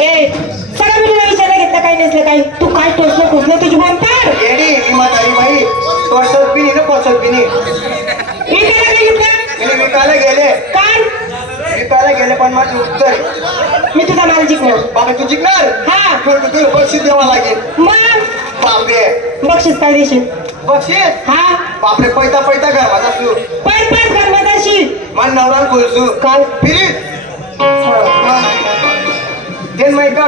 ए सगळं मी तुला विचारायला घेतलं काही नसलं काही. तू काय टोचलं टोचलं तुझी बनतर ना पोचत बी काय घेतलं? मी विकायला गेले? काय? विकायला गेले पण माझं उत्तर. मी तुझा माल जिंकणार. बाबा तू जिंकणार? हा. पण तुला बक्षीस द्यावा लागेल. मग? बापरे. बक्षीस काय देशील? बक्षीस? हा. बापरे पैता पैता घर तू पैत पैत घर माझा शील मला नवरा खोलसू. काल फिरीत.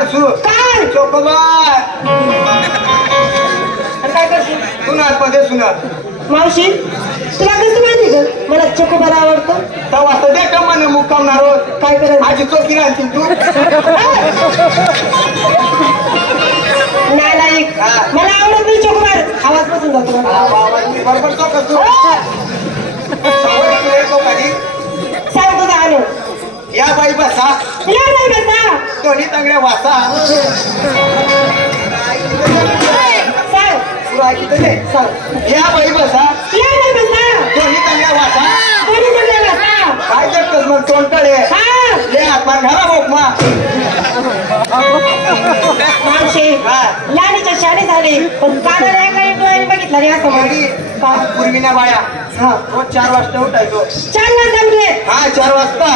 काढसू काय? चोकोबार आणि काय करशील? सुनारमध्ये सुनार मावशी तुला कसं माहिती ग मला चकोबार आवडतो. तर वाजता दे का म्हणे मुक्कामणार होत? काय करायचं? आजी चोकी राहतील तू? नालायक हा. मला आवडत नाही चकोबार आवाजपासून जातो मला. हा, बरोबर चोकस तू. सवय या बाई बसा. या नाही बसा. दोन्ही तांगड्या वाचा या बाई बसा. या नाही बसा. दोन्ही तांगड्या वाचा काय मग तोंडकडे हा. ले हातमान घाला बोकमा. मावशी हा. लालीच्या शाळे झाले. पण कानाला काही डोळ्याने बघितलं नाही असं म्हण पूर्वीना बाया हा. रोज चार वाजता उठायचो. चार वाजता हा चार वाजता.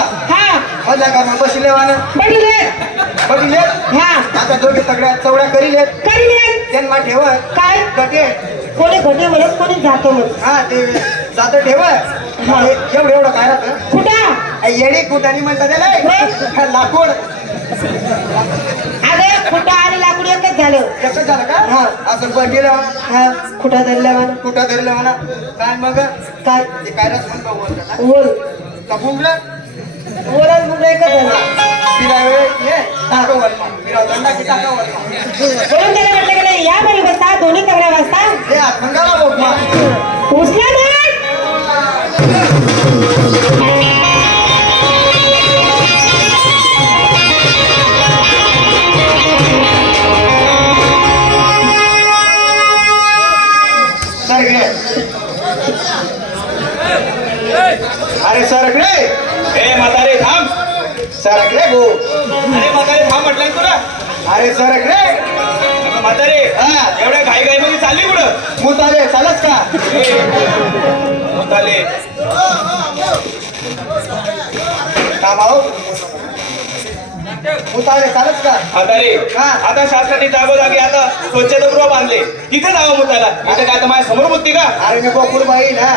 मजा का मग बसले वान. बघितले? बघिले हा. आता दोघे सगळ्या चवड्या करीले करीले त्यांना ठेव काय? गटे कोणी घोटे म्हणत कोणी जातो म्हणत? हा ते जात ठेव एवढं एवढं काय राहतं? कुठं? येडी कुठानी म्हणतात त्याला लाकूड. अरे कुठं आणि लाकूड एकच झालं. कसं झालं का? हा. असं बघितलं. हा. कुठं धरल्यावर कुठं धरलं म्हणा काय मग? काय? ते काय म्हणतो बोल का बुंगलं? एकच झालं फिरावे ये. टाका वरमा फिराव दंडा की टाका वरमा म्हणून त्याला म्हटलं नाही? या बाई बसता दोन्ही तगड्या वाजता हे आत्मंगाला बोकमा उचला नाही अरे सरगडे ए म्हातारे थांब. सरगडे गो अरे म्हातारे थांब म्हटलंय तुला. अरे सरगडे अगं म्हातारे हा. एवढ्या घाई घाई मध्ये चालली कुठं? मुताले चालच का? मुताले. चालच का? म्हातारे हा. आता शासनाने जागोजागी आता स्वच्छतागृह बांधले. तिथे जावं मुताला. इथे काय आता माझ्यासमोर मुक्ती का? अरे मी गोकुळ बाई ना.